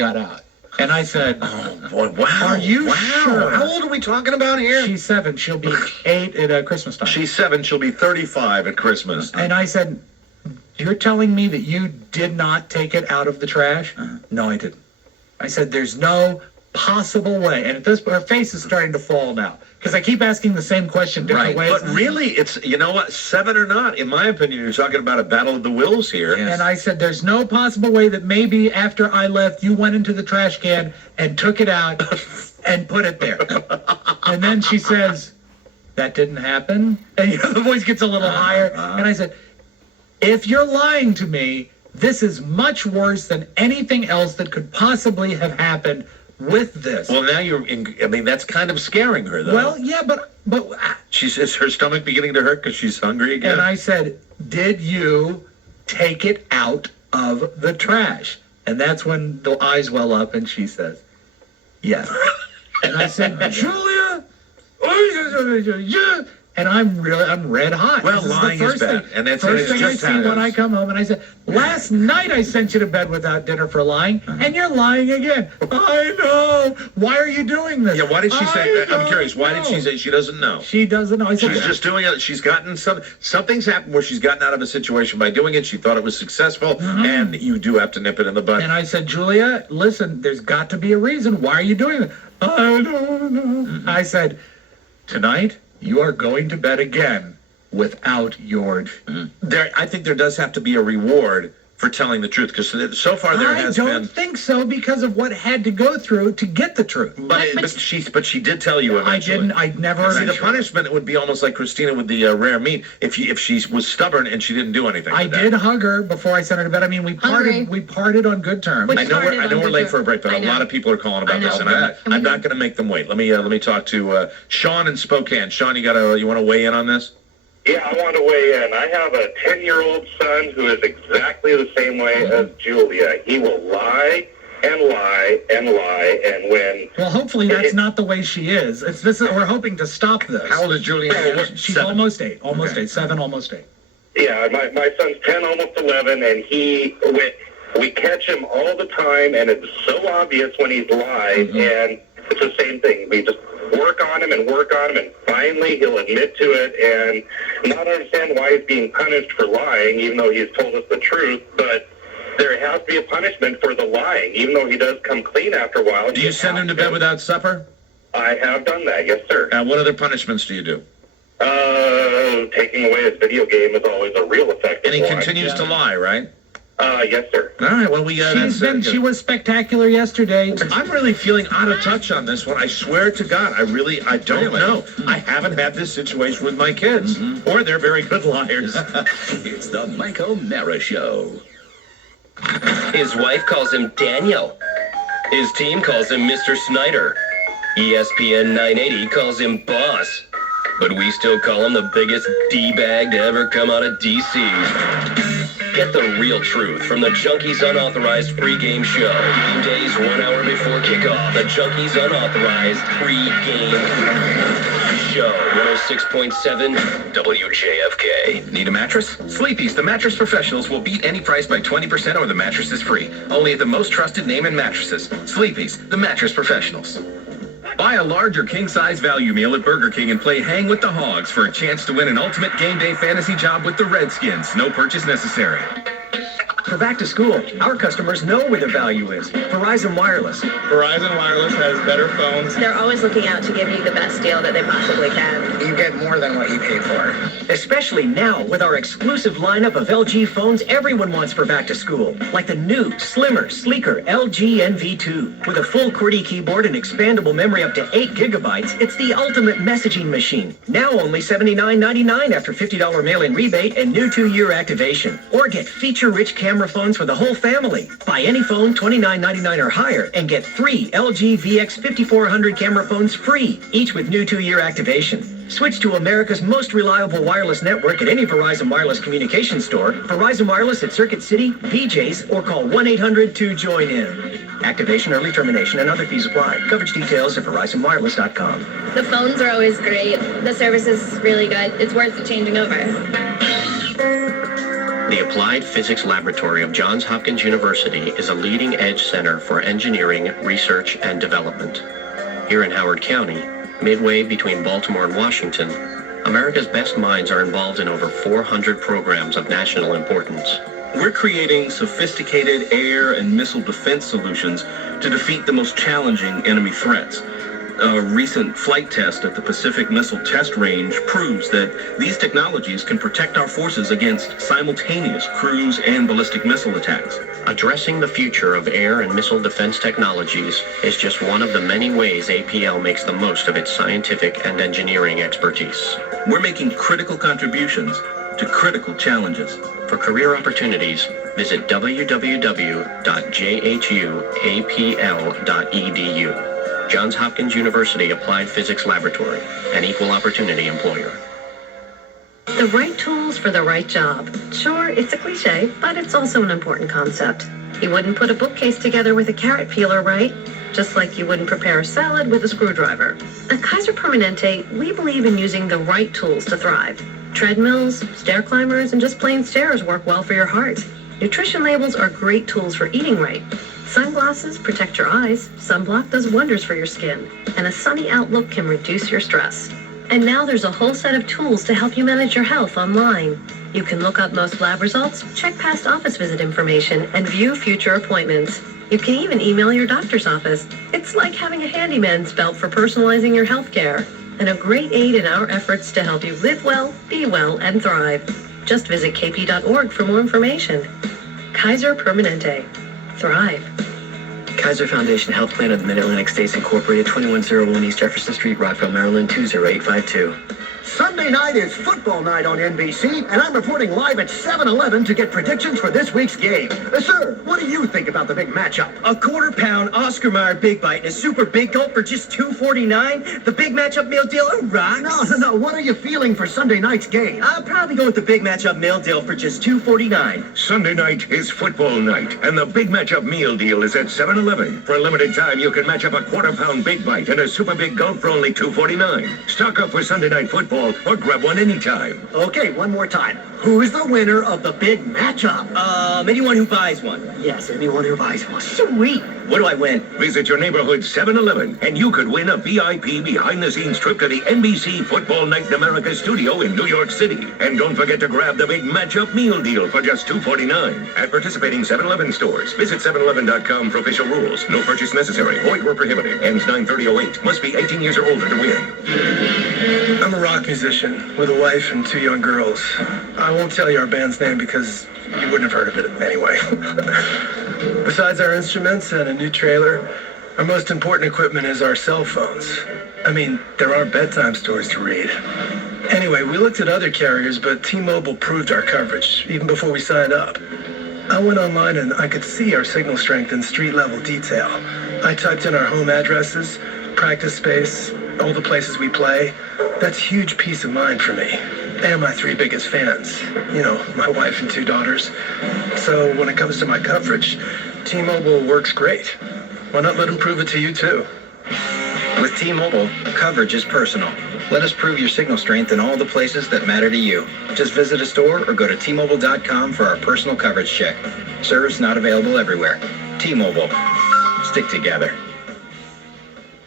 got out. And I said, oh, boy, wow. Are you sure? How old are we talking about here? She's 7. She'll be 8 at Christmas time. She's 7. She'll be 35 at Christmas. And I said, you're telling me that you did not take it out of the trash? No, I didn't. I said, there's no possible way. And at this point, her face is starting to fall now. Because I keep asking the same question different ways. But really, it's, you know what, 7 or not, in my opinion, you're talking about a battle of the wills here. Yes. And I said, there's no possible way that maybe after I left, you went into the trash can and took it out and put it there. And then she says, that didn't happen. And the voice gets a little higher. And I said, if you're lying to me, this is much worse than anything else that could possibly have happened with this. Well, now that's kind of scaring her, though. Well, yeah, but is her stomach beginning to hurt because she's hungry again? And I said, did you take it out of the trash? And that's when the eyes well up and she says, yes. And I said, Julia, and I'm red hot. Well, lying is bad. And that's first thing I see when I come home. And I said, last night I sent you to bed without dinner for lying, and you're lying again. I know. Why are you doing this? Yeah, why did she say, I'm curious, why did she say she doesn't know? She doesn't know. I said, she's just doing it. She's gotten something's happened where she's gotten out of a situation by doing it. She thought it was successful, and you do have to nip it in the bud. And I said, Julia, listen, there's got to be a reason. Why are you doing it? I don't know. I said, tonight, you are going to bed again without your... I think there does have to be a reward for telling the truth, because so far there has been... I don't think so, because of what had to go through to get the truth. But she did tell you eventually. I never... See, the punishment would be almost like Christina with the rare meat, if she was stubborn and she didn't do anything. I did hug her before I sent her to bed. I mean, we parted on good terms. I know we're late for a break, but a lot of people are calling about this, and I'm not going to make them wait. Let me talk to Sean in Spokane. Sean, you want to weigh in on this? Yeah, I want to weigh in. I have a 10-year-old son who is exactly the same way as Julia. He will lie and lie and lie, and when... Well, hopefully that's not the way she is. We're hoping to stop this. How old is Julia? She's almost 8. Almost 8. 7, almost 8. Yeah, my son's 10, almost 11, and we catch him all the time, and it's so obvious when he's lied, and it's the same thing. We just work on him, and finally he'll admit to it, and not understand why he's being punished for lying, even though he's told us the truth, but there has to be a punishment for the lying, even though he does come clean after a while. Do you send him to bed without supper? I have done that, yes, sir. What other punishments do you do? Taking away his video game is always a real effective one. And he continues to lie, right? Yes, sir. All right, well, she was spectacular yesterday. I'm really feeling out of touch on this one. I swear to God, I don't know. I haven't had this situation with my kids, or they're very good liars. It's the Mike O'Mara Show. His wife calls him Daniel. His team calls him Mr. Snyder. ESPN 980 calls him Boss. But we still call him the biggest D-bag to ever come out of D.C. Get the real truth from the Junkies Unauthorized pregame show. Game days 1 hour before kickoff. The Junkies Unauthorized pregame show. 106.7 WJFK. Need a mattress? Sleepy's, the mattress professionals, will beat any price by 20% or the mattress is free. Only at the most trusted name in mattresses. Sleepy's, the mattress professionals. Buy a larger king-size value meal at Burger King and play Hang with the Hogs for a chance to win an ultimate game day fantasy job with the Redskins. No purchase necessary. For back to school, our customers know where their value is. Verizon Wireless. Verizon Wireless has better phones. They're always looking out to give you the best deal that they possibly can. You get more than what you pay for. Especially now, with our exclusive lineup of LG phones everyone wants for back to school. Like the new, slimmer, sleeker LG NV2. With a full QWERTY keyboard and expandable memory up to 8 gigabytes, it's the ultimate messaging machine. Now only $79.99 after $50 mail-in rebate and new 2-year activation. Or get feature-rich camera phones for the whole family. Buy any phone $29.99 or higher and get 3 LG VX 5400 camera phones free, each with new 2-year activation. Switch to America's most reliable wireless network at any Verizon Wireless communication store, Verizon Wireless at Circuit City, BJ's, or call 1-800-2JOIN-IN. Activation, early termination, and other fees apply. Coverage details at VerizonWireless.com. The phones are always great. The service is really good. It's worth changing over. The Applied Physics Laboratory of Johns Hopkins University is a leading-edge center for engineering, research, and development. Here in Howard County, midway between Baltimore and Washington, America's best minds are involved in over 400 programs of national importance. We're creating sophisticated air and missile defense solutions to defeat the most challenging enemy threats. A recent flight test at the Pacific Missile Test Range proves that these technologies can protect our forces against simultaneous cruise and ballistic missile attacks. Addressing the future of air and missile defense technologies is just one of the many ways APL makes the most of its scientific and engineering expertise. We're making critical contributions to critical challenges. For career opportunities, visit www.jhupapl.edu. Johns Hopkins University Applied Physics Laboratory, an equal opportunity employer. The right tools for the right job. Sure, it's a cliche, but it's also an important concept. You wouldn't put a bookcase together with a carrot peeler, right? Just like you wouldn't prepare a salad with a screwdriver. At Kaiser Permanente, we believe in using the right tools to thrive. Treadmills, stair climbers, and just plain stairs work well for your heart. Nutrition labels are great tools for eating right. Sunglasses protect your eyes, sunblock does wonders for your skin, and a sunny outlook can reduce your stress. And now there's a whole set of tools to help you manage your health online. You can look up most lab results, check past office visit information, and view future appointments. You can even email your doctor's office. It's like having a handyman's belt for personalizing your health care, and a great aid in our efforts to help you live well, be well, and thrive. Just visit kp.org for more information. Kaiser Permanente. Thrive. Kaiser Foundation Health Plan of the Mid-Atlantic States Incorporated, 2101 East Jefferson Street, Rockville, Maryland, 20852. Sunday night is football night on NBC, and I'm reporting live at 7-Eleven to get predictions for this week's game. Sir, what do you think about the big matchup? A quarter-pound Oscar Mayer Big Bite and a super big gulp for just $2.49? The big matchup meal deal rocks. No. What are you feeling for Sunday night's game? I'll probably go with the big matchup meal deal for just $2.49. Sunday night is football night, and the big matchup meal deal is at 7-Eleven. For a limited time, you can match up a quarter-pound Big Bite and a super big gulp for only $2.49. Stock up for Sunday night football or grab one anytime. Okay, one more time. Who is the winner of the big matchup? Anyone who buys one. Yes, anyone who buys one. Sweet. What do I win? Visit your neighborhood 7-Eleven, and you could win a VIP behind-the-scenes trip to the NBC Football Night in America studio in New York City. And don't forget to grab the big matchup meal deal for just $2.49 at participating 7-Eleven stores. Visit 7-Eleven.com for official rules. No purchase necessary. Void where prohibited. Ends 9/30/08. Must be 18 years or older to win. I'm a rock musician with a wife and 2 young girls. I won't tell you our band's name because you wouldn't have heard of it anyway. Besides our instruments and a new trailer, our most important equipment is our cell phones. I mean, there aren't bedtime stories to read. Anyway, we looked at other carriers, but T-Mobile proved our coverage even before we signed up. I went online and I could see our signal strength in street-level detail. I typed in our home addresses, practice space, all the places we play. That's huge peace of mind for me. And my 3 biggest fans. You know, my wife and 2 daughters. So when it comes to my coverage, T-Mobile works great. Why not let them prove it to you too? With T-Mobile, coverage is personal. Let us prove your signal strength in all the places that matter to you. Just visit a store or go to T-Mobile.com for our personal coverage check. Service not available everywhere. T-Mobile. Stick together.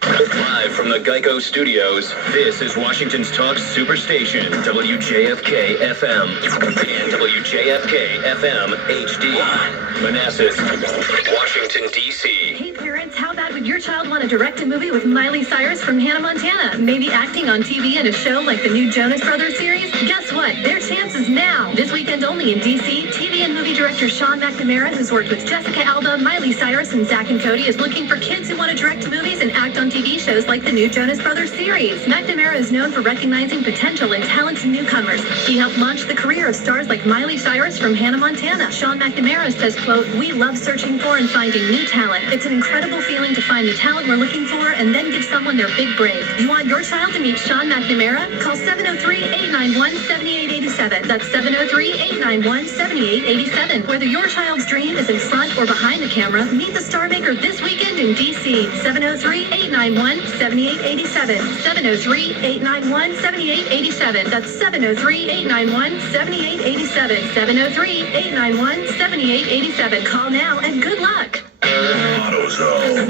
Live from the Geico Studios, this is Washington's talk superstation, WJFK FM and WJFK FM HD. Manassas, Washington, D.C. Hey parents, how bad would your child want to direct a movie with Miley Cyrus from Hannah Montana? Maybe acting on TV in a show like the new Jonas Brothers series? Guess what? Their chance is now. This weekend only in D.C., TV and movie director Sean McNamara, who's worked with Jessica Alba, Miley Cyrus, and Zack and Cody, is looking for kids who want to direct movies and act on TV shows like the new Jonas Brothers series. McNamara is known for recognizing potential in talented newcomers. He helped launch the career of stars like Miley Cyrus from Hannah Montana. Sean McNamara says, quote, "We love searching for and finding new talent. It's an incredible feeling to find the talent we're looking for and then give someone their big break. You want your child to meet Sean McNamara? Call 703-891-7888 7887. That's 703-891-7887. Whether your child's dream is in front or behind the camera, meet the star maker this weekend in DC. 703-891-7887. 703-891-7887. That's 703-891-7887. 703-891-7887. Call now and good luck. AutoZone.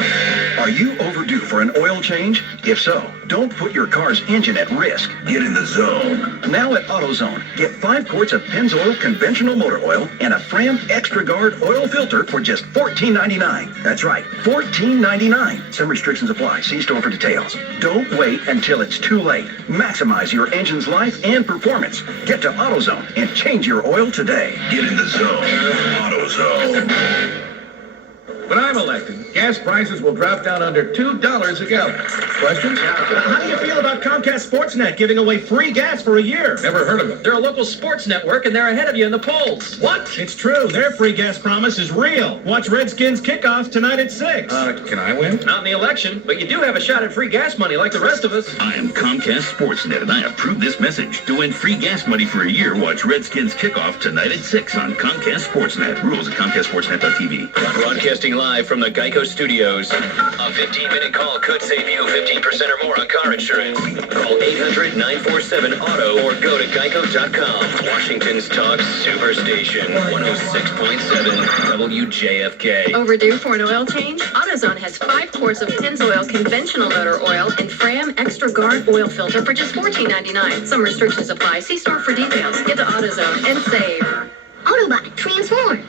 Are you overdue for an oil change? If so, don't put your car's engine at risk. Get in the zone. Now at AutoZone, get 5 quarts of Pennzoil conventional motor oil and a Fram Extra Guard oil filter for just $14.99. That's right, $14.99. Some restrictions apply. See store for details. Don't wait until it's too late. Maximize your engine's life and performance. Get to AutoZone and change your oil today. Get in the zone. AutoZone. When I'm elected, gas prices will drop down under $2 a gallon. Questions? How do you feel about Comcast Sportsnet giving away free gas for a year? Never heard of them. They're a local sports network, and they're ahead of you in the polls. What? It's true. Their free gas promise is real. Watch Redskins kickoff tonight at 6. Can I win? Not in the election, but you do have a shot at free gas money like the rest of us. I am Comcast Sportsnet, and I approve this message. To win free gas money for a year, watch Redskins kickoff tonight at 6 on Comcast Sportsnet. Rules at ComcastSportsnet.tv. Broadcasting live from the Geico Studios. A 15-minute call could save you 15% or more on car insurance. Call 800-947-AUTO or go to geico.com. Washington's Talk Superstation, 106.7 WJFK. Overdue for an oil change? AutoZone has 5 quarts of Pennzoil conventional motor oil and Fram Extra Guard oil filter for just $14.99. Some restrictions apply. See store for details. Get to AutoZone and save. Autobot, transform!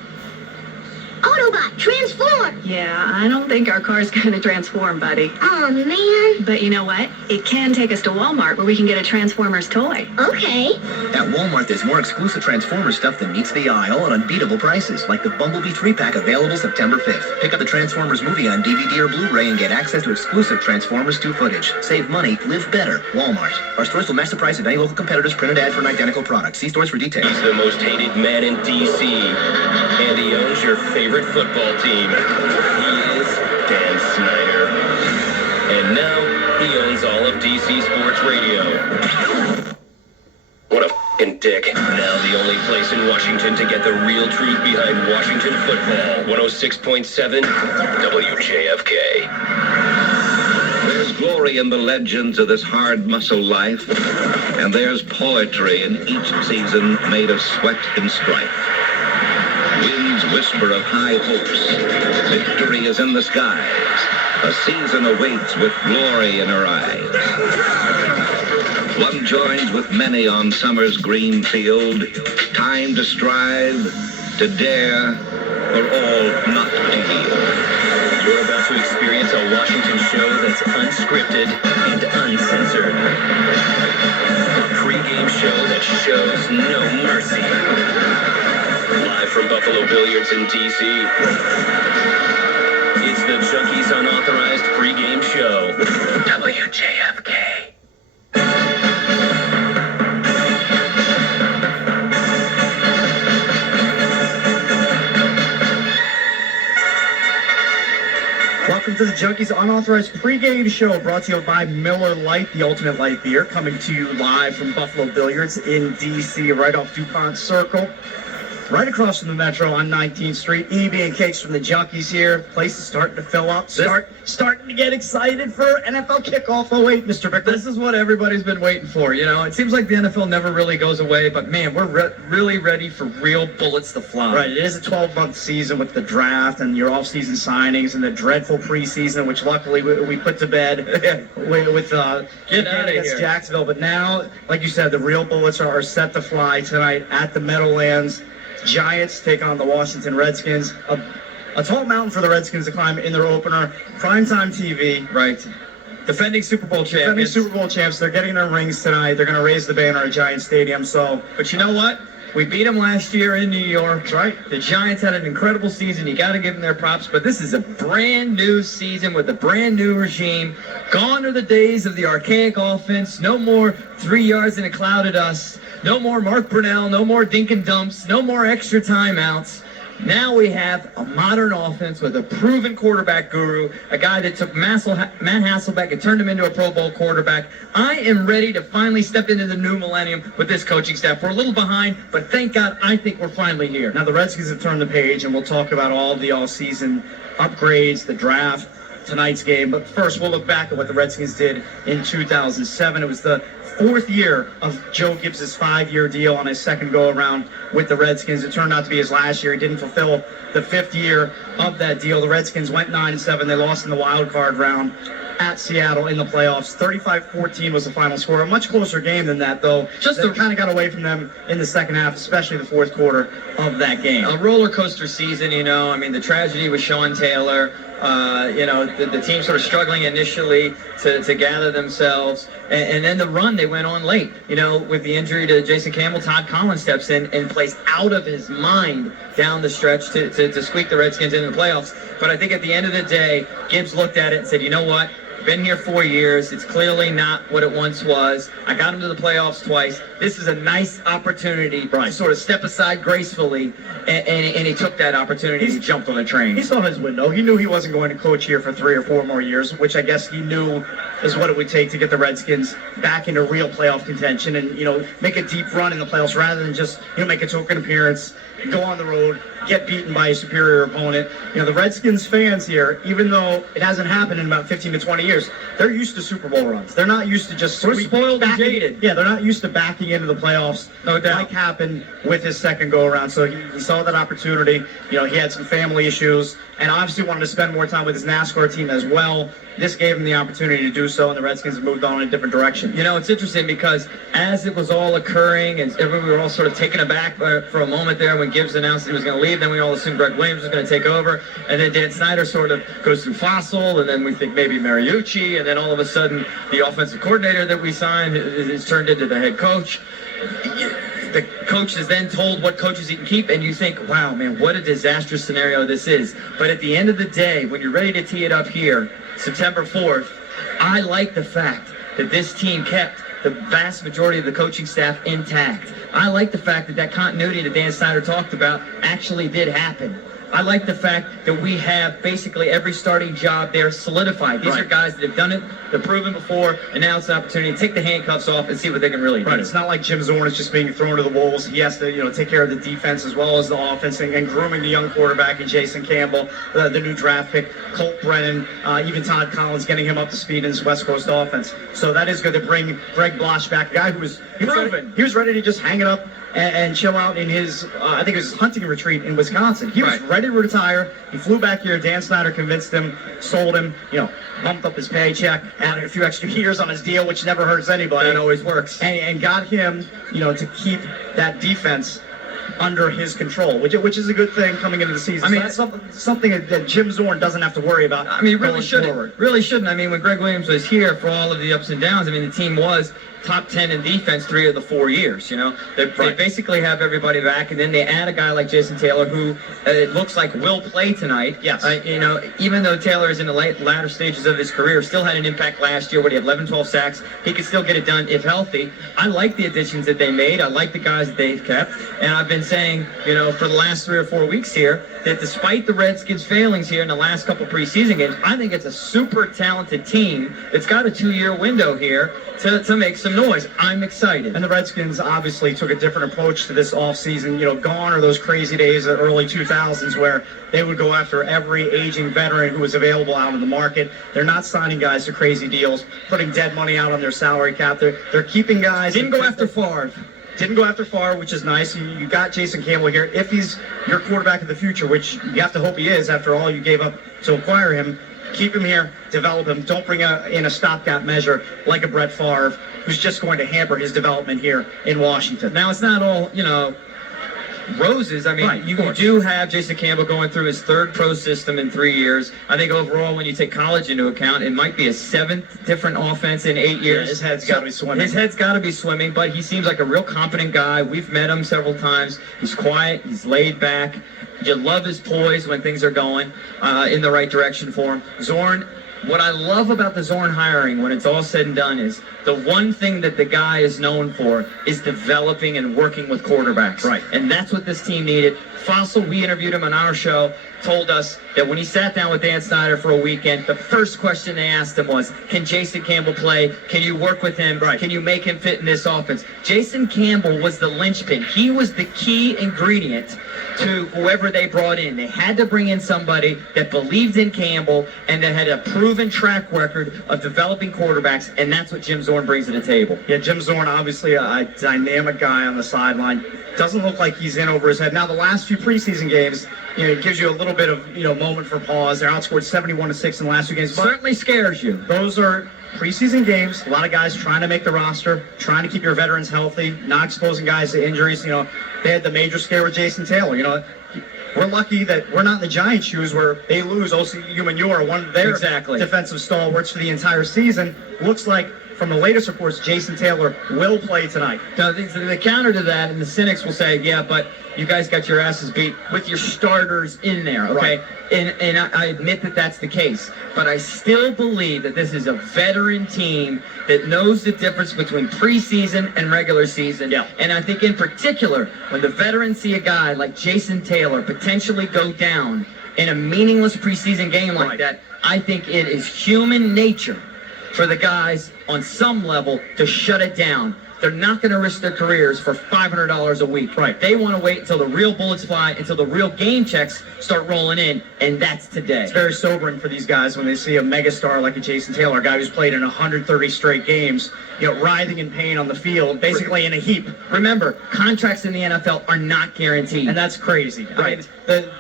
Autobot, transform! Yeah, I don't think our car's going to transform, buddy. Oh, man. But you know what? It can take us to Walmart where we can get a Transformers toy. Okay. At Walmart, there's more exclusive Transformers stuff than meets the aisle at unbeatable prices, like the Bumblebee 3-pack available September 5th. Pick up the Transformers movie on DVD or Blu-ray and get access to exclusive Transformers 2 footage. Save money, live better. Walmart. Our stores will match the price of any local competitor's printed ad for an identical product. See stores for details. He's the most hated man in D.C. and he owns your favorite football team. He is Dan Snyder. And now he owns all of DC Sports Radio. What a f***ing dick. Now the only place in Washington to get the real truth behind Washington football. 106.7 WJFK. There's glory in the legends of this hard muscle life, and there's poetry in each season made of sweat and strife. Winds whisper of high hopes. Victory is in the skies. A season awaits with glory in her eyes. One joins with many on summer's green field. Time to strive, to dare, or all not to yield. You're about to experience a Washington show that's unscripted and uncensored. A pregame show that shows no mercy. Live from Buffalo Billiards in D.C. It's the Junkies Unauthorized Pregame Show. WJFK. Welcome to the Junkies Unauthorized Pregame Show, brought to you by Miller Lite, the ultimate light beer, coming to you live from Buffalo Billiards in D.C., right off DuPont Circle. Right across from the Metro on 19th Street. EB and Cakes from the Junkies here. Place is starting to fill up. Starting to get excited for NFL kickoff 08, Mr. Bickler. This is what everybody's been waiting for. You know, it seems like the NFL never really goes away, but man, we're really ready for real bullets to fly. Right, it is a 12-month season with the draft and your off-season signings and the dreadful preseason, which luckily we put to bed with Get out of against here. Jacksonville. But now, like you said, the real bullets are set to fly tonight at the Meadowlands. Giants take on the Washington Redskins. A tall mountain for the Redskins to climb in their opener. Primetime TV. Right. Defending Super Bowl champions. Defending Super Bowl champs. They're getting their rings tonight. They're going to raise the banner at Giant Stadium. So, But you know what? We beat them last year in New York. that's right. The Giants had an incredible season. You got to give them their props. But this is a brand new season with a brand new regime. Gone are the days of the archaic offense. No more 3 yards in a cloud of dust. No more Mark Brunell. No more dink and dumps. No more extra timeouts. Now we have a modern offense with a proven quarterback guru, a guy that took Matt Hasselbeck and turned him into a Pro Bowl quarterback. I am ready to finally step into the new millennium with this coaching staff. We're a little behind, but thank God I think we're finally here. Now the Redskins have turned the page, and we'll talk about all the all-season upgrades, the draft, tonight's game. But first, we'll look back at what the Redskins did in 2007. It was the fourth year of Joe Gibbs' 5-year deal on his second go-around with the Redskins. It turned out to be his last year. He didn't fulfill the 5th year of that deal. The Redskins went 9-7. They lost in the wild card round at Seattle in the playoffs. 35-14 was the final score. A much closer game than that, though. Just kind of got away from them in the second half, especially the fourth quarter of that game. A roller coaster season, I mean, the tragedy with Sean Taylor. The team sort of struggling initially to gather themselves. And then the run they went on late. With the injury to Jason Campbell, Todd Collins steps in and plays out of his mind down the stretch to squeak the Redskins into the playoffs. But I think at the end of the day, Gibbs looked at it and said, you know what? Been here 4 years. It's clearly not what it once was. I got him to the playoffs twice. This is a nice opportunity to sort of step aside gracefully, and he took that opportunity. He jumped on the train. He saw his window. He knew he wasn't going to coach here for 3 or 4 more years, which I guess he knew is what it would take to get the Redskins back into real playoff contention and, make a deep run in the playoffs rather than just, make a token appearance, go on the road, get beaten by a superior opponent. The Redskins fans here, even though it hasn't happened in about 15 to 20 years, they're used to Super Bowl runs. They're not used to just spoiled and jaded. Yeah, they're not used to backing into the playoffs. No doubt. Like happened with his second go-around. So he saw that opportunity. He had some family issues and obviously wanted to spend more time with his NASCAR team as well. This gave him the opportunity to do so, and the Redskins have moved on in a different direction. It's interesting because as it was all occurring, and we were all sort of taken aback for a moment there when Gibbs announced he was going to leave, then we all assumed Greg Williams was going to take over, and then Dan Snyder sort of goes through Fossil, and then we think maybe Mariucci, and then all of a sudden the offensive coordinator that we signed is turned into the head coach. The coach is then told what coaches he can keep, and you think, wow, man, what a disastrous scenario this is. But at the end of the day, when you're ready to tee it up here, September 4th, I like the fact that this team kept the vast majority of the coaching staff intact. I like the fact that continuity that Dan Snyder talked about actually did happen. I like the fact that we have basically every starting job there solidified. These are guys that have done it, they've proven before, and now it's an opportunity to take the handcuffs off and see what they can really do. Right, it's not like Jim Zorn is just being thrown to the wolves. He has to, take care of the defense as well as the offense and grooming the young quarterback in Jason Campbell, the new draft pick, Colt Brennan, even Todd Collins, getting him up to speed in his West Coast offense. So that is good to bring Greg Blosch back, a guy who was proven. He was ready to just hang it up and chill out in his, I think it was his hunting retreat in Wisconsin. He was ready to retire. He flew back here. Dan Snyder convinced him, sold him, bumped up his paycheck, added a few extra years on his deal, which never hurts anybody. That always works. And got him, to keep that defense under his control, which is a good thing coming into the season. I mean, it's something that Jim Zorn doesn't have to worry about. I mean, really shouldn't. I mean, when Greg Williams was here for all of the ups and downs, the team was top 10 in defense 3 of the 4 years. They basically have everybody back, and then they add a guy like Jason Taylor, who it looks like will play tonight. Yes. Even though Taylor is in the latter stages of his career, still had an impact last year where he had 11, 12 sacks. He could still get it done if healthy. I like the additions that they made. I like the guys that they've kept, and I've been saying, for the last 3 or 4 weeks here, that despite the Redskins' failings here in the last couple preseason games, I think it's a super talented team that's got a 2-year window here to make some noise. I'm excited. And the Redskins obviously took a different approach to this offseason. Gone are those crazy days of the early 2000s where they would go after every aging veteran who was available out in the market. They're not signing guys to crazy deals, putting dead money out on their salary cap. They're keeping guys. Didn't go after Favre. Didn't go after Favre, which is nice. You got Jason Campbell here. If he's your quarterback of the future, which you have to hope he is after all you gave up to acquire him, keep him here, develop him. Don't bring in a stopgap measure like a Brett Favre, who's just going to hamper his development here in Washington. Now, it's not all, roses. You do have Jason Campbell going through his 3rd pro system in 3 years. I think overall, when you take college into account, it might be a 7th different offense in 8 years. Yeah, his head's got to be swimming. His head's got to be swimming, but he seems like a real competent guy. We've met him several times. He's quiet. He's laid back. You love his poise when things are going in the right direction for him. Zorn, what I love about the Zorn hiring, when it's all said and done, is the one thing that the guy is known for is developing and working with quarterbacks. Right. And that's what this team needed. Fossil, we interviewed him on our show, told us that when he sat down with Dan Snyder for a weekend, the first question they asked him was, can Jason Campbell play? Can you work with him? Right. Can you make him fit in this offense? Jason Campbell was the linchpin. He was the key ingredient to whoever they brought in. They had to bring in somebody that believed in Campbell and that had a proven track record of developing quarterbacks, and that's what Jim Zorn brings to the table. Yeah, Jim Zorn, obviously a dynamic guy on the sideline. Doesn't look like he's in over his head. Now, the last few preseason games, it gives you a little bit of, moment for pause. They're outscored 71-6 in the last 2 games. But Certainly scares you. those are preseason games. A lot of guys trying to make the roster, trying to keep your veterans healthy, not exposing guys to injuries. They had the major scare with Jason Taylor. We're lucky that we're not in the Giants' shoes where they lose Osi Umenyiora, one of their defensive stalwarts for the entire season. Looks like, from the latest reports, Jason Taylor will play tonight. Now, the counter to that, and the cynics will say, yeah, but you guys got your asses beat with your starters in there, okay? Right. And I admit that that's the case. But I still believe that this is a veteran team that knows the difference between preseason and regular season. Yeah. And I think in particular, when the veterans see a guy like Jason Taylor potentially go down in a meaningless preseason game like that, I think it is human nature for the guys on some level to shut it down. They're not going to risk their careers for $500 a week. Right. They want to wait until the real bullets fly, until the real game checks start rolling in, and that's today. It's very sobering for these guys when they see a megastar like a Jason Taylor, a guy who's played in 130 straight games, writhing in pain on the field, basically in a heap. Remember, contracts in the NFL are not guaranteed. And that's crazy. Right.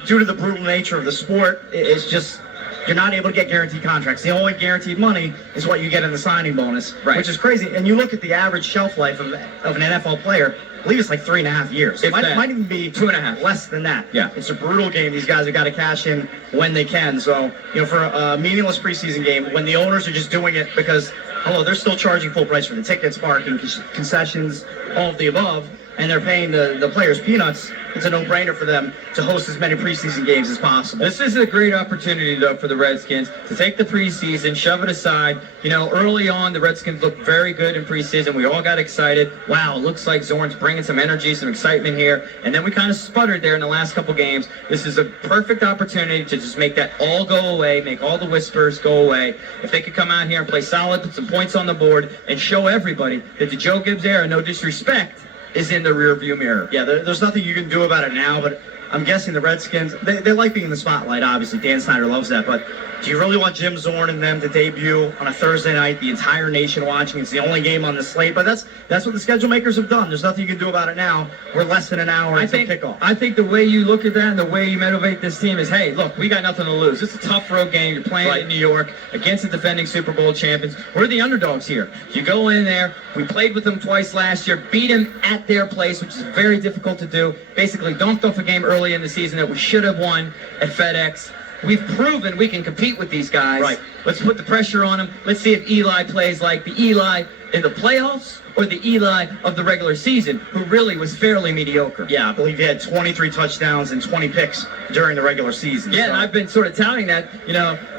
Due to the brutal nature of the sport, it's just... You're not able to get guaranteed contracts. The only guaranteed money is what you get in the signing bonus, which is crazy. And you look at the average shelf life of an NFL player, I believe it's like 3.5 years. It might even be 2.5, less than that. Yeah. It's a brutal game. These guys have got to cash in when they can. So, for a meaningless preseason game, when the owners are just doing it because, they're still charging full price for the tickets, parking, concessions, all of the above, and they're paying the players peanuts, it's a no-brainer for them to host as many preseason games as possible. This is a great opportunity, though, for the Redskins to take the preseason, shove it aside. Early on, the Redskins looked very good in preseason. We all got excited. Wow, it looks like Zorn's bringing some energy, some excitement here. And then we kind of sputtered there in the last couple games. This is a perfect opportunity to just make that all go away, make all the whispers go away. If they could come out here and play solid, put some points on the board, and show everybody that the Joe Gibbs era, no disrespect, is in the rearview mirror. Yeah, there's nothing you can do about it now, but I'm guessing the Redskins, they like being in the spotlight, obviously. Dan Snyder loves that, but do you really want Jim Zorn and them to debut on a Thursday night, the entire nation watching? It's the only game on the slate, but that's what the schedule makers have done. There's nothing you can do about it now. We're less than an hour until kickoff. I think the way you look at that and the way you motivate this team is, hey, look, we got nothing to lose. It's a tough road game. You're playing in New York against the defending Super Bowl champions. We're the underdogs here. You go in there. We played with them twice last year, beat them at their place, which is very difficult to do. Basically dunked off a game early in the season that we should have won at FedEx. We've proven we can compete with these guys. Right. Let's put the pressure on them. Let's see if Eli plays like the Eli in the playoffs or the Eli of the regular season, who really was fairly mediocre. Yeah, I believe he had 23 touchdowns and 20 picks during the regular season. Yeah, and I've been sort of touting that,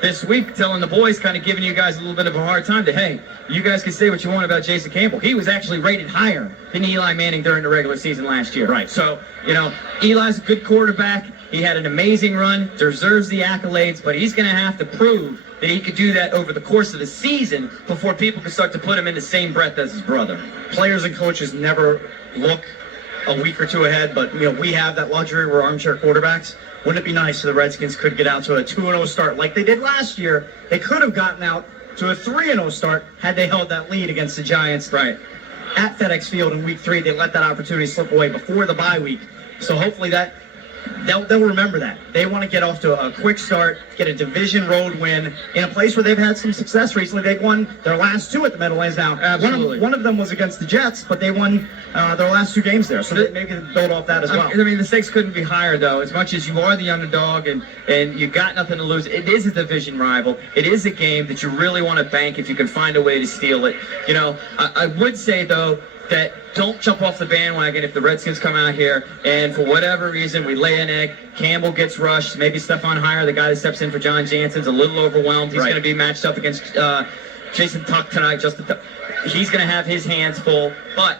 this week, telling the boys, kind of giving you guys a little bit of a hard time that, hey, you guys can say what you want about Jason Campbell. He was actually rated higher than Eli Manning during the regular season last year. Right. So, Eli's a good quarterback. He had an amazing run, deserves the accolades, but he's going to have to prove that he could do that over the course of the season before people can start to put him in the same breath as his brother. Players and coaches never look a week or two ahead, but we have that luxury. We're armchair quarterbacks. Wouldn't it be nice if the Redskins could get out to a 2-0 start like they did last year? They could have gotten out to a 3-0 start had they held that lead against the Giants. Right. At FedEx Field in Week 3, they let that opportunity slip away before the bye week. So hopefully they'll remember that. They want to get off to a quick start, get a division road win in a place where they've had some success recently. They've won their last two at the Meadowlands now. Absolutely. One of them was against the Jets, but they won their last two games there. So maybe they build off that as well. I mean, the stakes couldn't be higher, though. As much as you are the underdog and you got nothing to lose, it is a division rival. It is a game that you really want to bank if you can find a way to steal it. I would say, though, that don't jump off the bandwagon if the Redskins come out here and for whatever reason we lay an egg, Campbell gets rushed, maybe Stephon Heyer, the guy that steps in for John Jansen's a little overwhelmed. He's going to be matched up against Jason Tuck tonight. He's going to have his hands full, but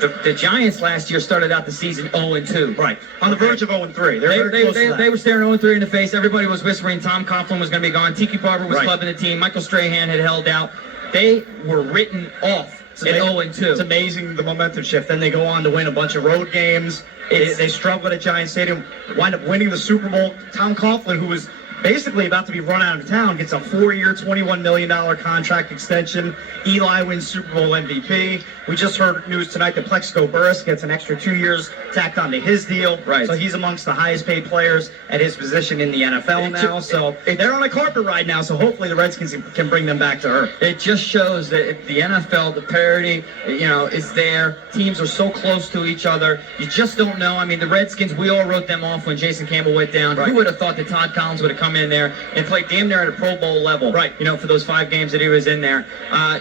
The Giants last year started out the season 0-2. Right. On the verge of 0-3. They're very close to that. They were staring 0-3 in the face. Everybody was whispering Tom Coughlin was going to be gone. Tiki Barber was Right. clubbing the team. Michael Strahan had held out. They were written off at 0-2. It's amazing the momentum shift. Then they go on to win a bunch of road games. They struggle at Giant Stadium, wind up winning the Super Bowl. Tom Coughlin, who was basically about to be run out of town, gets a 4-year, $21 million contract extension. Eli wins Super Bowl MVP. We just heard news tonight that Plexico Burress gets an extra 2 years tacked onto his deal. Right. So he's amongst the highest paid players at his position in the NFL now. So they're on a carpet ride now, so hopefully the Redskins can bring them back to earth. It just shows that if the NFL, the parity, is there. Teams are so close to each other. You just don't know. I mean, the Redskins, we all wrote them off when Jason Campbell went down. Right. Who would have thought that Todd Collins would have come in there and played damn near at a Pro Bowl level? Right. For those 5 games that he was in there.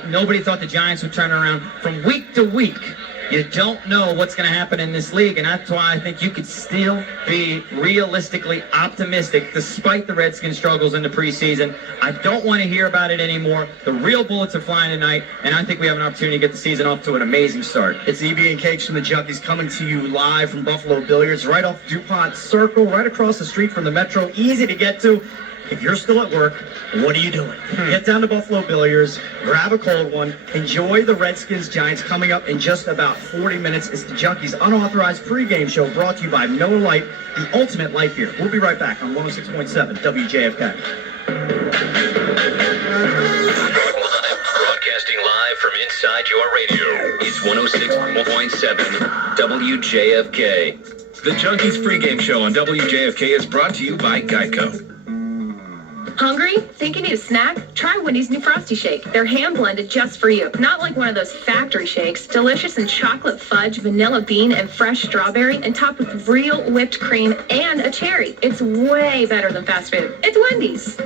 Nobody thought the Giants would turn around from week to week. You don't know what's going to happen in this league, and that's why I think you could still be realistically optimistic despite the Redskins' struggles in the preseason. I don't want to hear about it anymore. The real bullets are flying tonight, and I think we have an opportunity to get the season off to an amazing start. It's EB and Cakes from the Junkies coming to you live from Buffalo Billiards, right off DuPont Circle, right across the street from the Metro. Easy to get to. If you're still at work, what are you doing? Get down to Buffalo Billiards, grab a cold one, enjoy the Redskins Giants coming up in just about 40 minutes. It's the Junkies unauthorized pregame show brought to you by Miller Lite, the ultimate light beer. We'll be right back on 106.7 WJFK. Broadcasting live from inside your radio. It's 106.7 WJFK. The Junkies pregame show on WJFK is brought to you by Geico. Hungry? Think you need a snack? Try Wendy's new Frosty Shake. They're hand-blended just for you. Not like one of those factory shakes. Delicious in chocolate fudge, vanilla bean, and fresh strawberry, and topped with real whipped cream and a cherry. It's way better than fast food. It's Wendy's.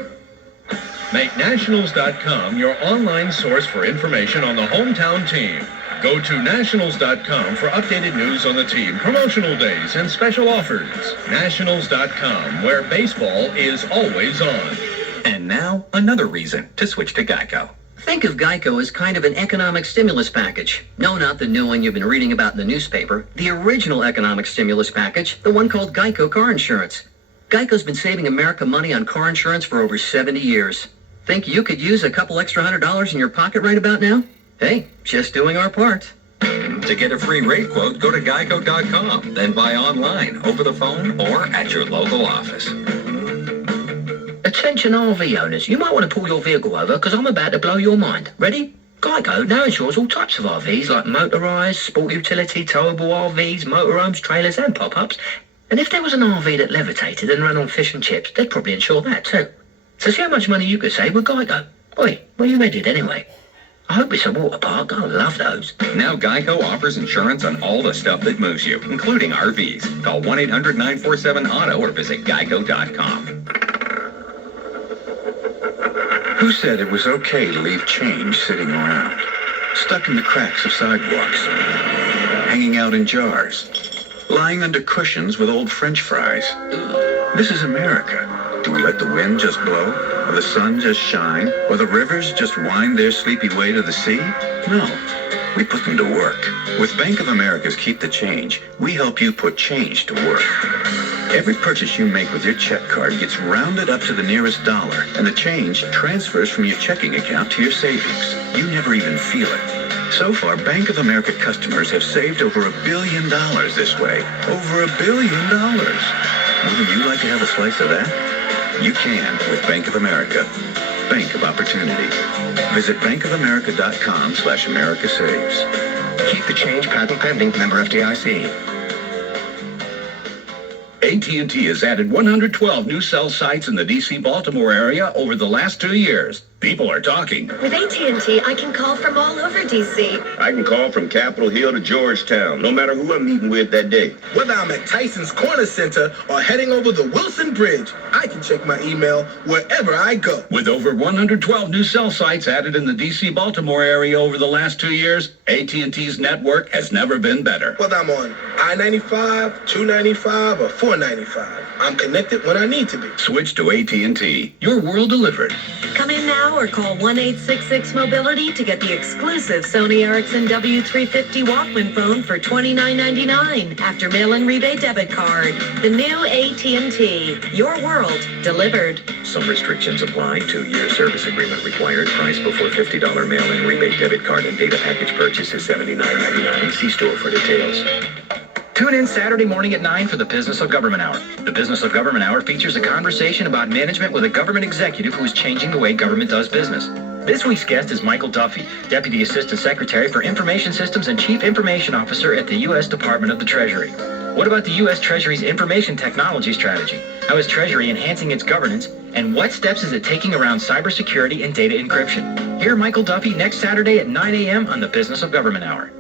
Make Nationals.com your online source for information on the hometown team. Go to Nationals.com for updated news on the team, promotional days, and special offers. Nationals.com, where baseball is always on. And now, another reason to switch to Geico. Think of Geico as kind of an economic stimulus package. No, not the new one you've been reading about in the newspaper. The original economic stimulus package, the one called Geico Car Insurance. Geico's been saving America money on car insurance for over 70 years. Think you could use a couple extra $100 in your pocket right about now? Hey, just doing our part. To get a free rate quote, go to geico.com, then buy online, over the phone, or at your local office. Attention RV owners, you might want to pull your vehicle over because I'm about to blow your mind. Ready? Geico now insures all types of RVs like motorised, sport utility, towable RVs, motorhomes, trailers and pop-ups. And if there was an RV that levitated and ran on fish and chips, they'd probably insure that too. So see how much money you could save with Geico. Oi, well you read it anyway. I hope it's a water park. I love those. Now Geico offers insurance on all the stuff that moves you, including RVs. Call 1-800-947-AUTO or visit geico.com. Who said it was okay to leave change sitting around? Stuck in the cracks of sidewalks, hanging out in jars, lying under cushions with old French fries. This is America. Do we let the wind just blow, or the sun just shine, or the rivers just wind their sleepy way to the sea? No, we put them to work. With Bank of America's Keep the Change, we help you put change to work. Every purchase you make with your check card gets rounded up to the nearest dollar, and the change transfers from your checking account to your savings. You never even feel it. So far, Bank of America customers have saved over $1 billion this way. Over $1 billion. Wouldn't you like to have a slice of that? You can with Bank of America. Bank of Opportunity. Visit bankofamerica.com/americasaves. Keep the change, patent pending, member FDIC. AT&T has added 112 new cell sites in the D.C.-Baltimore area over the last 2 years. People are talking. With AT&T, I can call from all over D.C. I can call from Capitol Hill to Georgetown, no matter who I'm meeting with that day. Whether I'm at Tyson's Corner Center or heading over the Wilson Bridge, I can check my email wherever I go. With over 112 new cell sites added in the D.C.-Baltimore area over the last 2 years, AT&T's network has never been better. Whether I'm on I-95, 295, or 495, I'm connected when I need to be. Switch to AT&T. Your world delivered. Come in in now or call 1-866-MOBILITY to get the exclusive Sony Ericsson W350 Walkman phone for $29.99 after mail-in rebate debit card. The new AT&T. Your world delivered. Some restrictions apply. 2-year service agreement required. Price before $50 mail-in rebate debit card and data package purchase is $79.99. See store for details. Tune in Saturday morning at 9 for the Business of Government Hour. The Business of Government Hour features a conversation about management with a government executive who is changing the way government does business. This week's guest is Michael Duffy, Deputy Assistant Secretary for Information Systems and Chief Information Officer at the U.S. Department of the Treasury. What about the U.S. Treasury's information technology strategy? How is Treasury enhancing its governance? And what steps is it taking around cybersecurity and data encryption? Hear Michael Duffy next Saturday at 9 a.m. on the Business of Government Hour.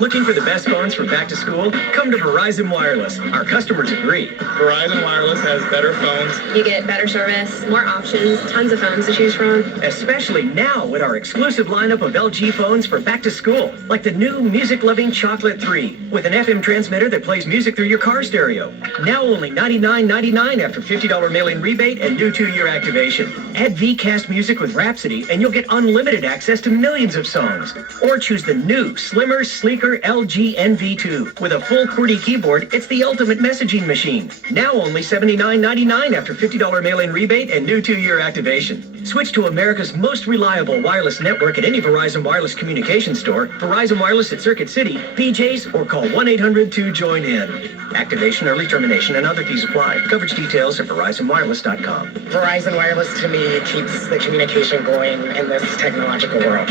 Looking for the best phones for back to school? Come to Verizon Wireless. Our customers agree. Verizon Wireless has better phones. You get better service, more options, tons of phones to choose from. Especially now with our exclusive lineup of LG phones for back to school, like the new music-loving Chocolate 3 with an FM transmitter that plays music through your car stereo. Now only $99.99 after $50 mail-in rebate and new 2-year activation. Add Vcast music with Rhapsody and you'll get unlimited access to millions of songs. Or choose the new, slimmer, sleeker LG NV2. With a full QWERTY keyboard, it's the ultimate messaging machine. Now only $79.99 after $50 mail-in rebate and new 2-year activation. Switch to America's most reliable wireless network at any Verizon Wireless communication store, Verizon Wireless at Circuit City, PJs, or call 1-800-2JOIN-IN. Activation, early termination, and other fees apply. Coverage details at VerizonWireless.com. Verizon Wireless, to me, keeps the communication going in this technological world.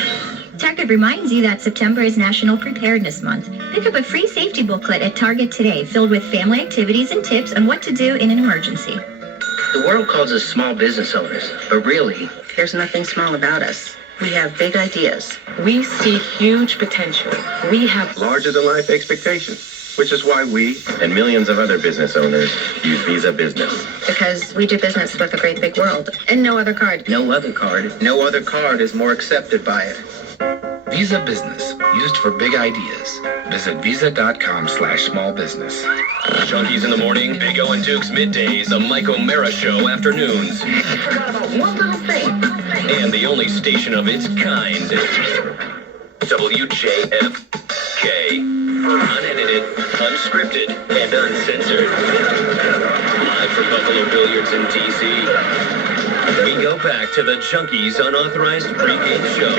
Target reminds you that September is National Preparedness Month. Pick up a free safety booklet at Target today filled with family activities and tips on what to do in an emergency. The world calls us small business owners, but really, There's nothing small about us. We have big ideas. We see huge potential. We have larger-than-life expectations, which is why we and millions of other business owners use Visa Business. because we do business with a great big world and no other card. no other card. No other card is more accepted by it. Visa Business, used for big ideas. Visit visa.com/smallbusiness. Junkies in the morning, Big O and Duke's middays, the Mike O'Mara Show afternoons. Forgot about one little thing. And the only station of its kind. WJFK. Unedited, unscripted, and uncensored. Live from Buffalo Billiards in D.C. We go back to the Junkies Unauthorized Pregame Show.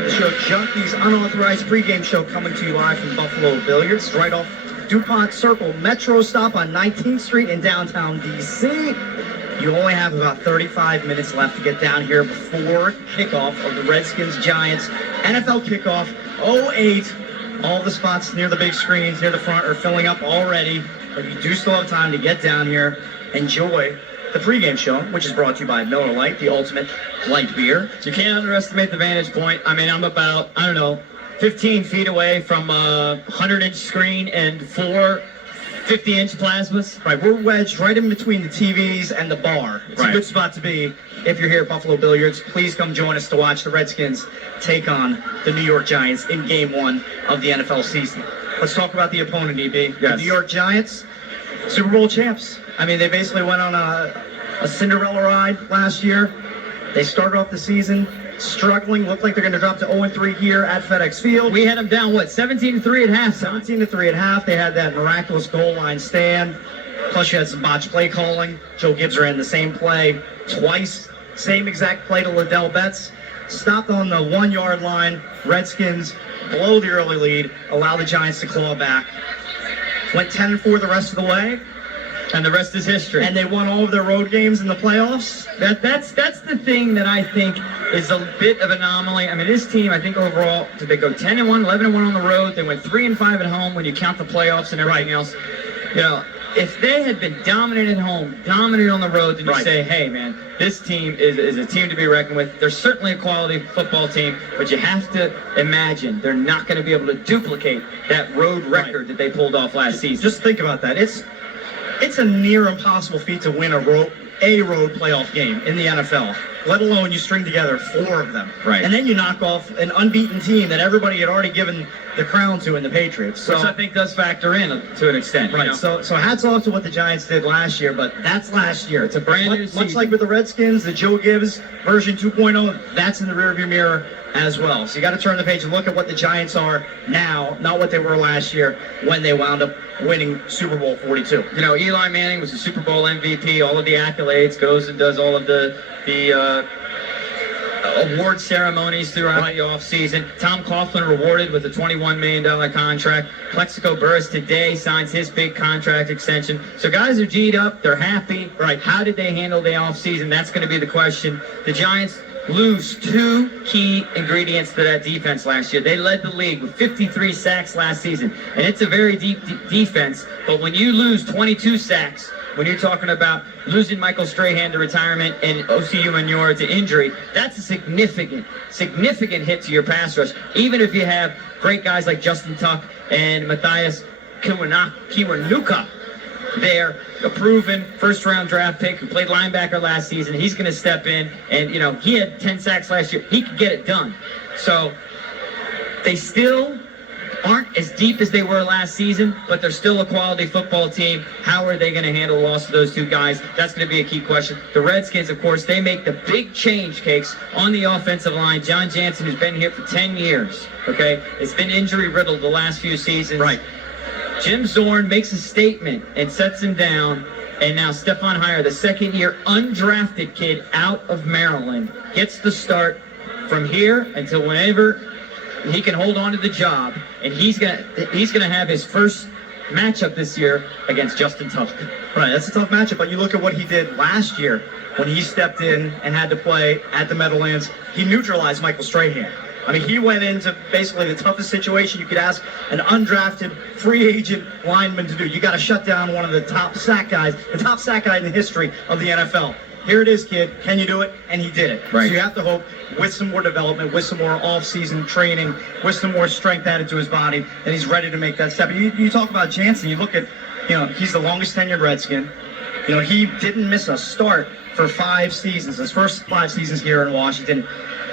The show Junkies Unauthorized Pregame Show coming to you live from Buffalo Billiards, right off DuPont Circle Metro stop on 19th Street in downtown D.C. You only have about 35 minutes left to get down here before kickoff of the Redskins-Giants NFL kickoff 08. All the spots near the big screens, near the front, are filling up already, but you do still have time to get down here, enjoy the pregame show, which is brought to you by Miller Lite, the ultimate light beer. You can't underestimate the vantage point. I mean, I'm about, 15 feet away from a 100-inch screen and 4 50-inch plasmas. Right, we're wedged right in between the TVs and the bar. It's a good spot to be if you're here at Buffalo Billiards. Please come join us to watch the Redskins take on the New York Giants in Game 1 of the NFL season. Let's talk about the opponent, EB. Yes. The New York Giants, Super Bowl champs. I mean, they basically went on a Cinderella ride last year. They started off the season struggling. Looked like they're going to drop to 0-3 here at FedEx Field. We had them down, 17-3 at half. 17-3 at half. They had that miraculous goal line stand. Plus, you had some botched play calling. Joe Gibbs ran the same play twice. Same exact play to Liddell Betts. Stopped on the 1-yard line. Redskins blow the early lead. Allow the Giants to claw back. Went 10-4 the rest of the way. And the rest is history. And they won all of their road games in the playoffs. That's the thing that I think is a bit of an anomaly. I mean, this team, I think overall, did they go 10-1, 11-1 on the road? They went 3-5 at home when you count the playoffs and everything else. You know, if they had been dominant at home, dominant on the road, then you say, hey, man, this team is a team to be reckoned with. They're certainly a quality football team, but you have to imagine they're not going to be able to duplicate that road record that they pulled off last season. Just think about that. It's a near impossible feat to win a a road playoff game in the NFL, let alone you string together 4 of them. Right. And then you knock off an unbeaten team that everybody had already given the crown to in the Patriots. So, Which I think does factor in to an extent. right. You know? So hats off to what the Giants did last year, but that's last year. It's a brand new Much season. like with the Redskins, the Joe Gibbs version 2.0, that's in the rearview mirror as well. So you got to turn the page and look at what the Giants are now, not what they were last year when they wound up winning Super Bowl 42. You know, Eli Manning was the Super Bowl MVP, all of the accolades, goes and does all of the award ceremonies throughout the offseason. Tom Coughlin rewarded with a $21 million contract. Plexico Burress today signs his big contract extension. So guys are G'd up. They're happy. Right. How did they handle the offseason? That's going to be the question. The Giants lose 2 key ingredients to that defense last year. They led the league with 53 sacks last season. And it's a very deep defense. But when you lose 22 sacks, when you're talking about losing Michael Strahan to retirement and Osi Umenyiora to injury, that's a significant hit to your pass rush. Even if you have great guys like Justin Tuck and Matthias Kiwanuka there, a proven first-round draft pick who played linebacker last season. He's going to step in, and, you know, he had 10 sacks last year. He could get it done. So they still aren't as deep as they were last season, but they're still a quality football team. How are they going to handle the loss of those 2 guys? That's going to be a key question. The Redskins, of course, they make the big change cakes on the offensive line. John Jansen, who's been here for 10 years, okay? It's been injury-riddled the last few seasons. Right. Jim Zorn makes a statement and sets him down, and now Stefan Heyer, the second-year undrafted kid out of Maryland, gets the start from here until whenever he can hold on to the job, and he's gonna have his first matchup this year against Justin Tuck. Right, that's a tough matchup, but you look at what he did last year when he stepped in and had to play at the Meadowlands. He neutralized Michael Strahan. I mean, he went into basically the toughest situation you could ask an undrafted free agent lineman to do. You got to shut down one of the top sack guys, the top sack guy in the history of the NFL. Here it is, kid. Can you do it? And he did it. Right. So you have to hope with some more development, with some more off-season training, with some more strength added to his body, that he's ready to make that step. You talk about Jansen. You look at, you know, he's the longest tenured Redskin. You know, he didn't miss a start for 5 seasons, his first 5 seasons here in Washington.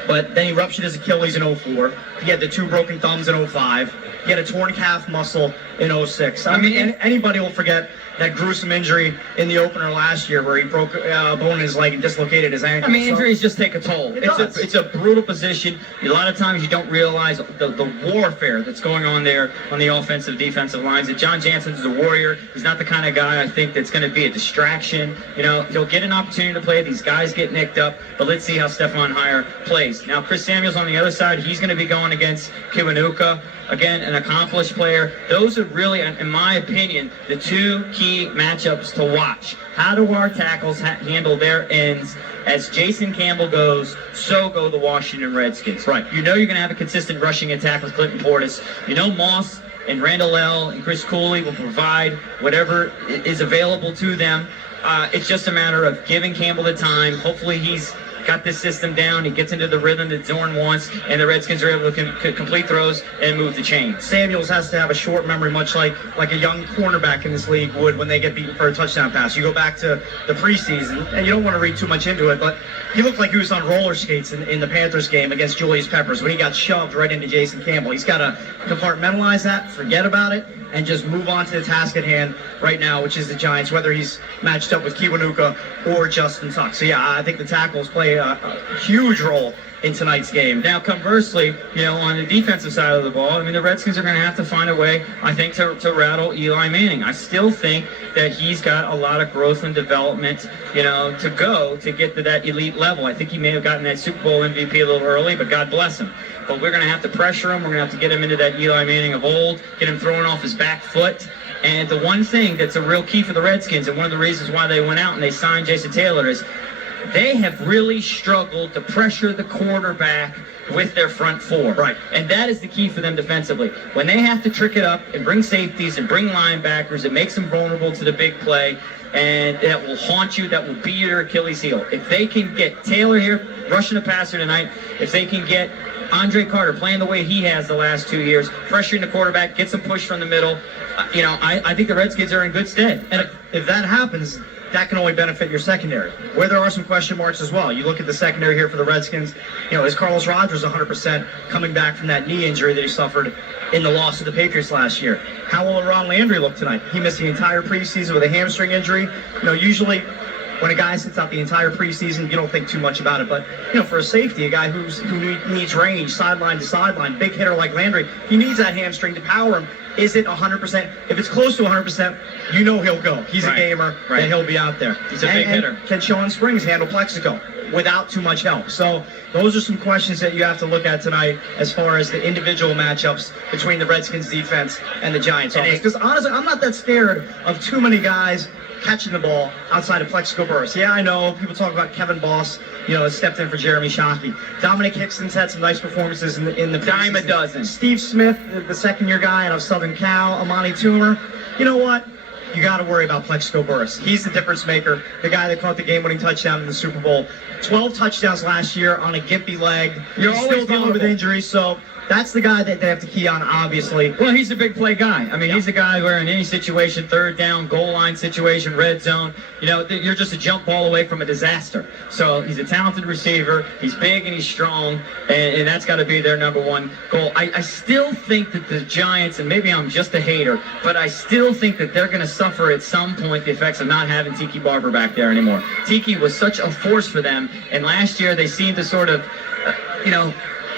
But then he ruptured his Achilles in 04. He had the 2 broken thumbs in 05. He had a torn calf muscle in 06. I mean, anybody will forget that gruesome injury in the opener last year where he broke a bone in his leg and dislocated his ankle. I mean, injuries just take a toll. It's a brutal position. A lot of times you don't realize the warfare that's going on there on the offensive, defensive lines. And John Jansen is a warrior. He's not the kind of guy I think that's going to be a distraction. You know, he'll get an opportunity to play. These guys get nicked up. But let's see how Stefan Heyer plays. Now, Chris Samuels on the other side, he's going to be going against Kiwanuka. Again, an accomplished player. Those are really, in my opinion, the 2 key matchups to watch. How do our tackles handle their ends? As Jason Campbell goes, so go the Washington Redskins. Right. You know you're going to have a consistent rushing attack with Clinton Portis. You know Moss and Randall L. and Chris Cooley will provide whatever is available to them. It's just a matter of giving Campbell the time. Hopefully he's got this system down. He gets into the rhythm that Zorn wants, and the Redskins are able to complete throws and move the chains. Samuels has to have a short memory, much like a young cornerback in this league would when they get beaten for a touchdown pass. You go back to the preseason, and you don't want to read too much into it, but he looked like he was on roller skates in the Panthers game against Julius Peppers when he got shoved right into Jason Campbell. He's got to compartmentalize that, forget about it, and just move on to the task at hand right now, which is the Giants, whether he's matched up with Kiwanuka or Justin Tuck. So, yeah, I think the tackles play a huge role in tonight's game. Now, conversely, you know, on the defensive side of the ball, I mean, the Redskins are going to have to find a way, I think, to rattle Eli Manning. I still think that he's got a lot of growth and development, you know, to go to get to that elite level. I think he may have gotten that Super Bowl MVP a little early, but God bless him. But we're going to have to pressure him. We're going to have to get him into that Eli Manning of old, get him throwing off his back foot. And the one thing that's a real key for the Redskins, and one of the reasons why they went out and they signed Jason Taylor, is they have really struggled to pressure the quarterback with their front 4. Right. And that is the key for them defensively. When they have to trick it up and bring safeties and bring linebackers, it makes them vulnerable to the big play, and that will haunt you, that will be your Achilles heel. If they can get Taylor here, rushing the passer tonight, if they can get Andre Carter playing the way he has the last 2 years, pressuring the quarterback, gets some push from the middle. I think the Redskins are in good stead. And if that happens, that can only benefit your secondary, where there are some question marks as well. You look at the secondary here for the Redskins, is Carlos Rogers 100% coming back from that knee injury that he suffered in the loss to the Patriots last year? How will Ron Landry look tonight? He missed the entire preseason with a hamstring injury. Usually when a guy sits out the entire preseason, you don't think too much about it. But, for a safety, a guy who needs range, sideline to sideline, big hitter like Landry, he needs that hamstring to power him. Is it 100%? If it's close to 100%, he'll go. He's a gamer, and he'll be out there. He's a big hitter. Can Sean Springs handle Plexico without too much help? So those are some questions that you have to look at tonight as far as the individual matchups between the Redskins defense and the Giants offense. Because honestly, I'm not that scared of too many guys catching the ball outside of Plexico Burress. Yeah, I know people talk about Kevin Boss, stepped in for Jeremy Shockey. Dominic Hickson's had some nice performances in the dime a dozen. Steve Smith, the second-year guy out of Southern Cal. Amani Toomer. You know what? You got to worry about Plexico Burress. He's the difference maker, the guy that caught the game-winning touchdown in the Super Bowl. 12 touchdowns last year on a gimpy leg. He's still dealing with injuries, so that's the guy that they have to key on, obviously. Well, he's a big play guy. I mean, he's a guy where in any situation, third down, goal line situation, red zone, you're just a jump ball away from a disaster. So he's a talented receiver. He's big and he's strong, and that's got to be their number one goal. I still think that the Giants, and maybe I'm just a hater, but I still think that they're going to suffer at some point the effects of not having Tiki Barber back there anymore. Tiki was such a force for them, and last year they seemed to sort of,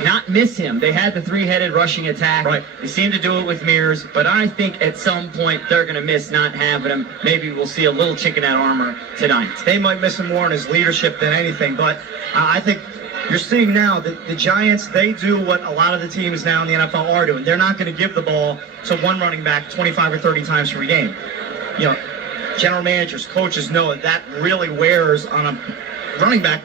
not miss him. They had the three-headed rushing attack. Right. They seem to do it with Mears, but I think at some point they're going to miss not having him. Maybe we'll see a little chink in that armor tonight. They might miss him more in his leadership than anything, but I think you're seeing now that the Giants, they do what a lot of the teams now in the NFL are doing. They're not going to give the ball to one running back 25 or 30 times per game. General managers, coaches know that really wears on a running back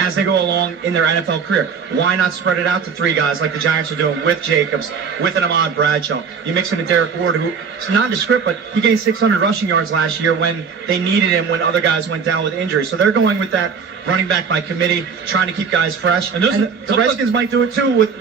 as they go along in their NFL career. Why not spread it out to three guys like the Giants are doing with Jacobs, with an Ahmad Bradshaw? You mix in a Derek Ward, who is nondescript, but he gained 600 rushing yards last year when they needed him when other guys went down with injuries. So they're going with that running back by committee, trying to keep guys fresh. And the Redskins might do it too with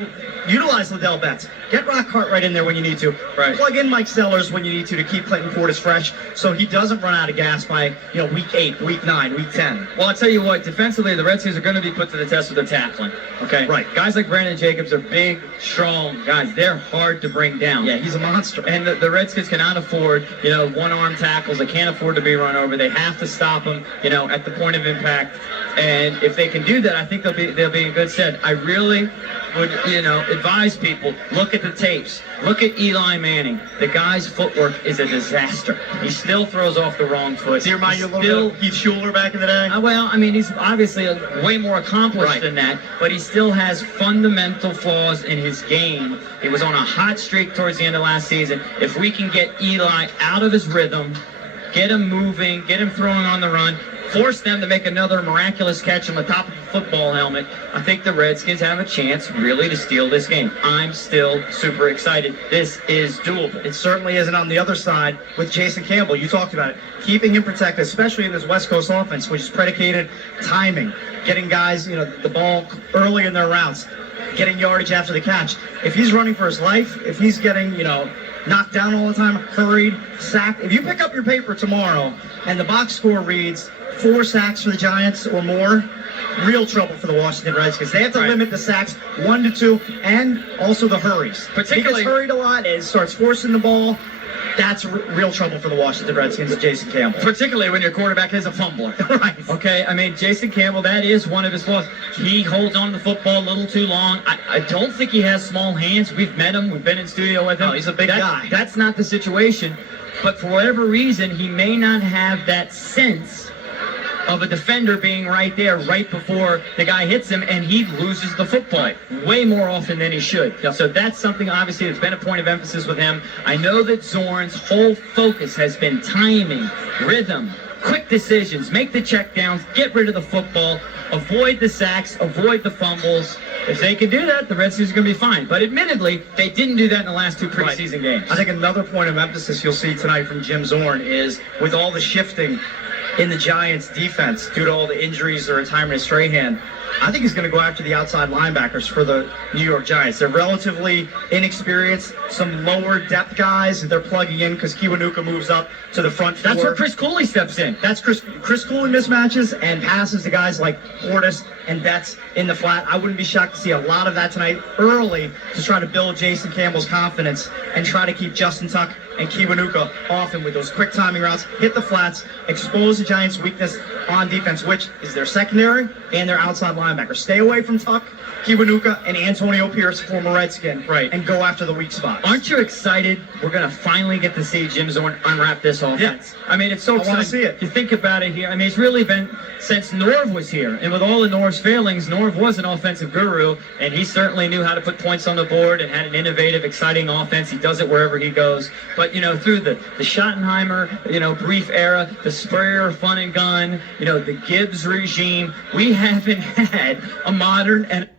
utilize Liddell Betts. Get Rock Cartwright in there when you need to. Right. Plug in Mike Sellers when you need to keep Clinton Portis fresh so he doesn't run out of gas by week 8, week 9, week 10. Well, I'll tell you what, defensively, the Redskins are going to be put to the test with their tackling. Okay? Right. Guys like Brandon Jacobs are big, strong guys. They're hard to bring down. Yeah, he's a monster. And the Redskins cannot afford, one-arm tackles. They can't afford to be run over. They have to stop them, at the point of impact. And if they can do that, I think they'll be in good stead. I really would, advise people, look at the tapes. Look at Eli Manning. The guy's footwork is a disaster. He still throws off the wrong foot. Do you remind you a little bit of Heath Schuler back in the day? Well, I mean, he's obviously way more accomplished than that, but he still has fundamental flaws in his game. He was on a hot streak towards the end of last season. If we can get Eli out of his rhythm, get him moving, get him throwing on the run, force them to make another miraculous catch on the top of the football helmet, I think the Redskins have a chance really to steal this game. I'm still super excited. This is doable. It certainly isn't on the other side with Jason Campbell. You talked about it. Keeping him protected, especially in this West Coast offense, which is predicated timing, getting guys, the ball early in their routes, getting yardage after the catch. If he's running for his life, if he's getting, knocked down all the time, hurried, sacked. If you pick up your paper tomorrow and the box score reads 4 sacks for the Giants or more, real trouble for the Washington Redskins. They have to limit the sacks 1 to 2 and also the hurries. Particularly, he gets hurried a lot and starts forcing the ball. That's real trouble for the Washington Redskins and Jason Campbell. Particularly when your quarterback is a fumbler. Right. Okay, I mean, Jason Campbell, that is one of his flaws. He holds on to the football a little too long. I don't think he has small hands. We've met him. We've been in studio with him. No, he's a big guy. That's not the situation. But for whatever reason, he may not have that sense of a defender being right there right before the guy hits him, and he loses the football way more often than he should. Yep. So that's something, obviously, that's been a point of emphasis with him. I know that Zorn's whole focus has been timing, rhythm, quick decisions, make the checkdowns, get rid of the football, avoid the sacks, avoid the fumbles. If they can do that, the Redskins are going to be fine. But admittedly, they didn't do that in the last 2 preseason games. I think another point of emphasis you'll see tonight from Jim Zorn is with all the shifting in the Giants' defense due to all the injuries, the retirement of Strahan, I think he's going to go after the outside linebackers for the New York Giants. They're relatively inexperienced, some lower depth guys that they're plugging in because Kiwanuka moves up to the front four. That's where Chris Cooley steps in. That's Chris Cooley mismatches and passes to guys like Portis and Betts in the flat. I wouldn't be shocked to see a lot of that tonight early to try to build Jason Campbell's confidence and try to keep Justin Tuck and Kiwanuka often with those quick timing routes, hit the flats, expose the Giants' weakness on defense, which is their secondary and their outside linebacker. Stay away from Tuck, Kiwanuka, and Antonio Pierce, former Redskin, right, and go after the weak spots. Aren't you excited? We're going to finally get to see Jim Zorn unwrap this offense. Yeah. I mean, it's so exciting. I want to see it. You think about it here. I mean, it's really been since Norv was here. And with all of Norv's failings, Norv was an offensive guru, and he certainly knew how to put points on the board and had an innovative, exciting offense. He does it wherever he goes. But, through the Schottenheimer, brief era, the Spurrier fun and gun, the Gibbs regime, we haven't had a modern and